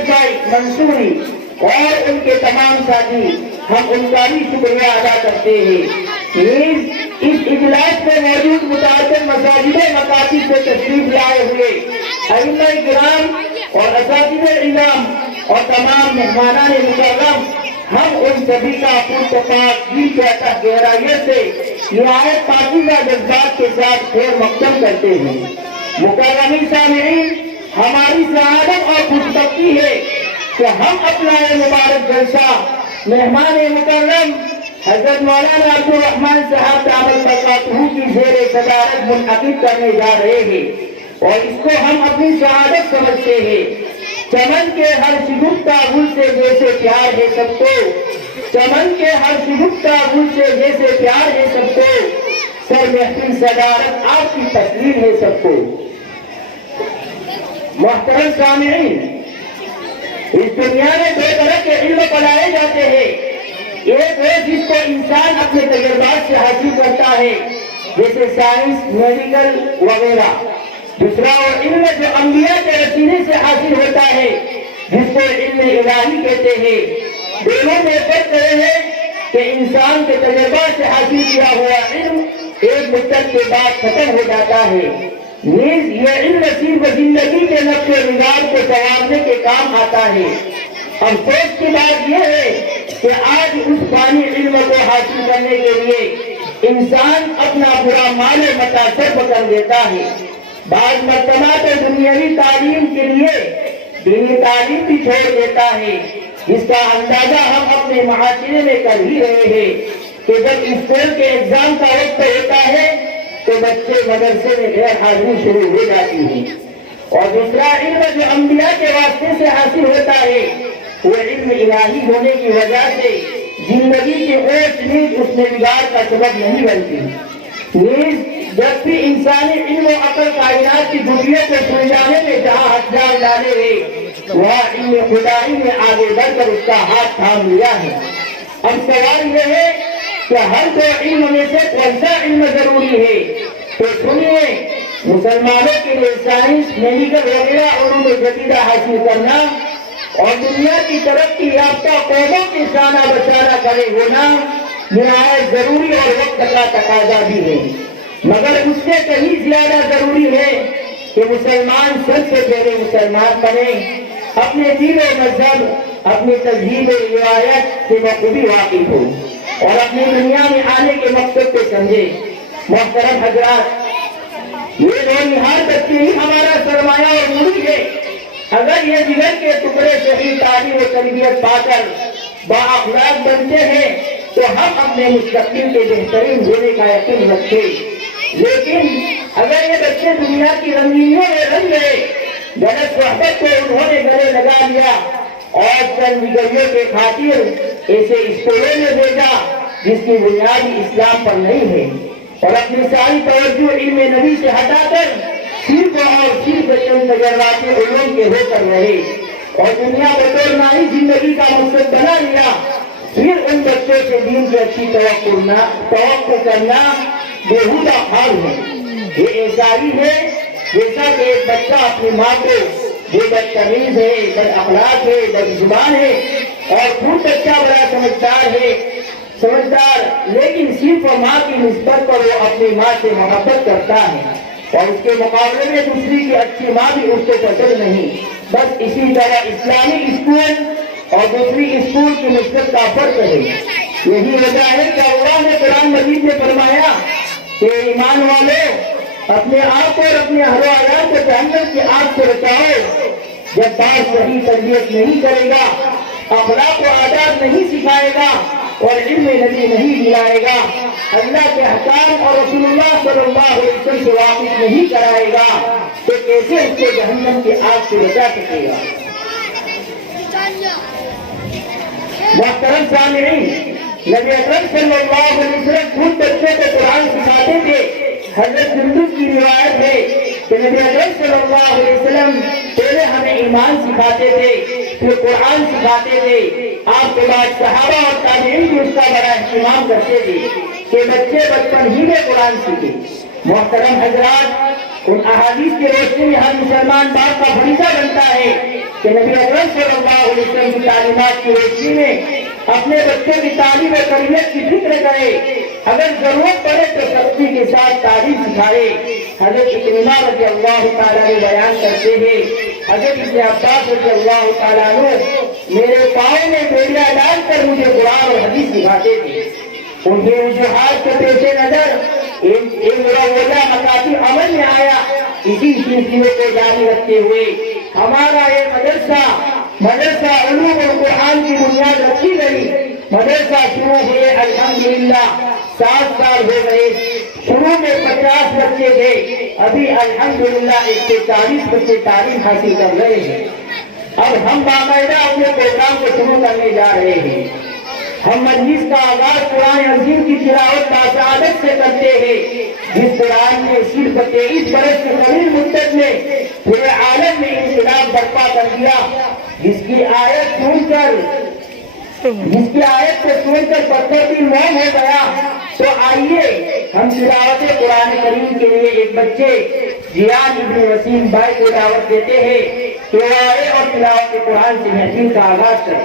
ریاض بھائی منصوری اور ان کے تمام ساتھی، ہم ان کا بھی شکریہ ادا کرتے ہیں۔ اس اجلاس میں موجود متعدد مساجد مکاتب سے تشریف لائے ہوئے ائمہ کرام اور اساتذہ علم اور تمام مہمانان مکرم، ہم ان سبھی کا پرتپاک دل سے گہرائیوں سے نہایت پاکیزہ جذبات کے ساتھ خیر مقدم کرتے ہیں۔ مکرمین سامعین، ہماری سعادت اور خوشبختی ہے کہ ہم اپنا یہ مبارک جلسہ مہمان مکرم حضرت مولانا عبد الرحمن صاحب دامت برکاتہ کی زیر صدارت منعقد کرنے جا رہے ہیں، اور اس کو ہم اپنی سعادت سمجھتے ہیں۔ چمن کے ہر شگفتہ گل سے جیسے پیار ہے سب کو، چمن کے ہر شگفتہ گل سے جیسے پیار ہے سب کو، سر محفل صدارت آپ کی تسلیم ہے سب کو۔ محترم سامعین، اس دنیا میں دو طرح کے علم پڑھائے جاتے ہیں، ایک ہے جس کو انسان اپنے تجربات سے حاصل کرتا ہے جیسے سائنس، میڈیکل وغیرہ، دوسرا وہ علم جو انبیاء کے وسیلے سے حاصل ہوتا ہے جس کو علم الہی کہتے ہیں۔ دونوں میں فرق یہ ہے کہ انسان کے تجربات سے حاصل کیا ہوا علم ایک مدت کے بعد ختم ہو جاتا ہے، نیز یہ علم صرف زندگی کے نقش و نگار کو سنوارنے کے کام آتا ہے۔ افسوس کی بات یہ ہے کہ آج اس فانی علم کو حاصل کرنے کے لیے انسان اپنا برا مال متاثر کر دیتا ہے۔ بعض مرتبہ تو دنیاوی تعلیم کے لیے دینی تعلیم بھی چھوڑ دیتا ہے، جس کا اندازہ ہم اپنے معاشرے میں کر ہی رہے ہیں کہ جب اسکول کے ایگزام کا وقت ہوتا ہے تو بچے مدرسے میں غیر حاضری شروع ہو جاتی ہے۔ اور دوسرا علم جو انبیاء کے واسطے سے حاصل ہوتا ہے وہ علم الہی ہونے کی وجہ سے زندگی کی اوچ نیچ اس میں بگاڑ کا سبب نہیں بنتی، نیز جب بھی انسانی علم و عقل کائنات کی گھٹیوں کو سلجھانے میں جہاں ہتھیار ڈالے ہوئے وہاں علم خدائی میں آگے بڑھ کر اس کا ہاتھ تھام لیا ہے۔ اب سوال یہ ہے کہ ہر دو علم میں سے کون سا علم ضروری ہے؟ تو سنیے، مسلمانوں کے لیے سائنس، میڈیکل وغیرہ علوم جدیدہ حاصل کرنا اور دنیا کی ترقی یافتہ قوموں کی شانہ بشانہ کھڑے ہونا نہایت ضروری اور وقت کا تقاضا بھی ہے، مگر اس سے کہیں زیادہ ضروری ہے کہ مسلمان سب سے پہلے مسلمان بنے، اپنے دین و مذہب، اپنی تہذیب و روایت سے بخوبی واقف ہو اور اپنی دنیا میں آنے کے مقصد کو سمجھے۔ محترم حضرات، یہ دو نہاد بچے ہی ہمارا سرمایہ اور ملک ہے۔ اگر یہ جگر کے ٹکڑے صحیح تعلیم و تربیت پا کر بااخلاق بنتے ہیں تو ہم اپنے مستقبل کے بہترین ہونے کا یقین رکھیں، لیکن اگر یہ بچے دنیا کی رنگینیوں میں رنگ گئے، غلط صحبت کو انہوں نے گلے لگا لیا اور چند نگریوں کے خاطر ایسے اسکولوں میں بھیجا جس کی بنیادی اسلام پر نہیں ہے، اور اپنی ساری توجہ علم نبی سے ہٹا کر صرف اور صرف چند تجربات علوم کے ہو کر رہے اور دنیا بطور ماہی زندگی کا مقصد بنا لیا، پھر ان بچوں سے دین کی اچھی توقع کرنا بےہودہ حال ہے۔ یہ ایسا ہی ہے جیسا کہ ایک بچہ اپنی ماں کو جو بدتمیز ہے، بد اخلاق ہے، بد زبان ہے، اور خود بچہ بڑا سمجھدار لیکن صرف ماں کی نسبت پر وہ اپنی ماں سے محبت کرتا ہے اور اس کے مقابلے میں دوسری کی اچھی ماں بھی اس کو پسند نہیں۔ بس اسی طرح اسلامی اسکول اور دوسری اسکول کی نسبت کا فرق ہے۔ یہی وجہ ہے کہ اللہ نے قرآن مجید میں فرمایا کہ ایمان والے اپنے آپ اور اپنے اہل و عیال کو جہنم کی آگ سے بچاؤ۔ جب باپ صحیح تربیت نہیں کرے گا، اخلاق و آداب نہیں سکھائے گا اور علم نبی نہیں دلائے گا، اللہ کے احکام اور رسول اللہ صلی اللہ علیہ وسلم سے واقف نہیں کرائے گا، تو کیسے اس کو جہنم کی آگ سے بچا سکے گا؟ محترم سامعین، نبی اکرم صلی اللہ علیہ وسلم خود بچوں کو قرآن سکھاتے تھے۔ حضرت جندب کی روایت ہے کہ نبی اکرم صلی اللہ علیہ وسلم پہلے ہمیں ایمان سکھاتے تھے، پھر قرآن سکھاتے تھے۔ آپ کے بعد صحابہ اور تابعین بھی اس کا بڑا اہتمام کرتے تھے کہ بچے بچپن ہی میں قرآن سیکھیں۔ محترم حضرات، ان احادیث کی روشنی میں ہر مسلمان باپ کا فریضہ بنتا ہے کہ نبی اکرم صلی اللہ علیہ وسلم کی تعلیمات کی روشنی میں اپنے بچوں کی تعلیم و تربیت کی فکر کرے، اگر ضرورت پڑے تو سختی کے ساتھ تعلیم سکھائے۔ حضرت عکرمہ رضی اللہ تعالیٰ نے بیان کرتے ہیں، حضرت ابن عباس رضی اللہ تعالیٰ عنہ میرے پاؤں میں بیڑیاں ڈال کر مجھے قرآن اور حدیث سکھاتے تھے۔ انہیں وجوہات کے پیش نظر ایک مروجہ مکاتب عمل میں آیا۔ اسی سلسلے کو جاری رکھتے ہوئے ہمارا یہ مدرسہ علوم اور قرآن کی بنیاد رکھی گئی۔ مدرسہ شروع ہوئے الحمدللہ 7 سال ہو گئے۔ شروع میں 50 بچے تھے، ابھی الحمدللہ 140 بچے تعلیم حاصل کر رہے ہیں۔ اب ہم باقاعدہ اپنے پروگرام کو شروع کرنے جا رہے ہیں۔ ہم مجلس کا آغاز قرآن عظیم کی تلاوت باسعادت سے کرتے ہیں، جس قرآن نے صرف 23 برس کی قلیل مدت میں پورے عالم میں انقلاب برپا کر دیا، جس کی آیت سے سن کر پتھر بھی موم ہو گیا۔ تو آئیے ہم تلاوت قرآن کریم کے لیے ایک بچے زیاد ابن وسیم بھائی کو دعوت دیتے ہیں کہ وہ آئے اور تلاوت قرآن سے محفل کا آغاز کریں۔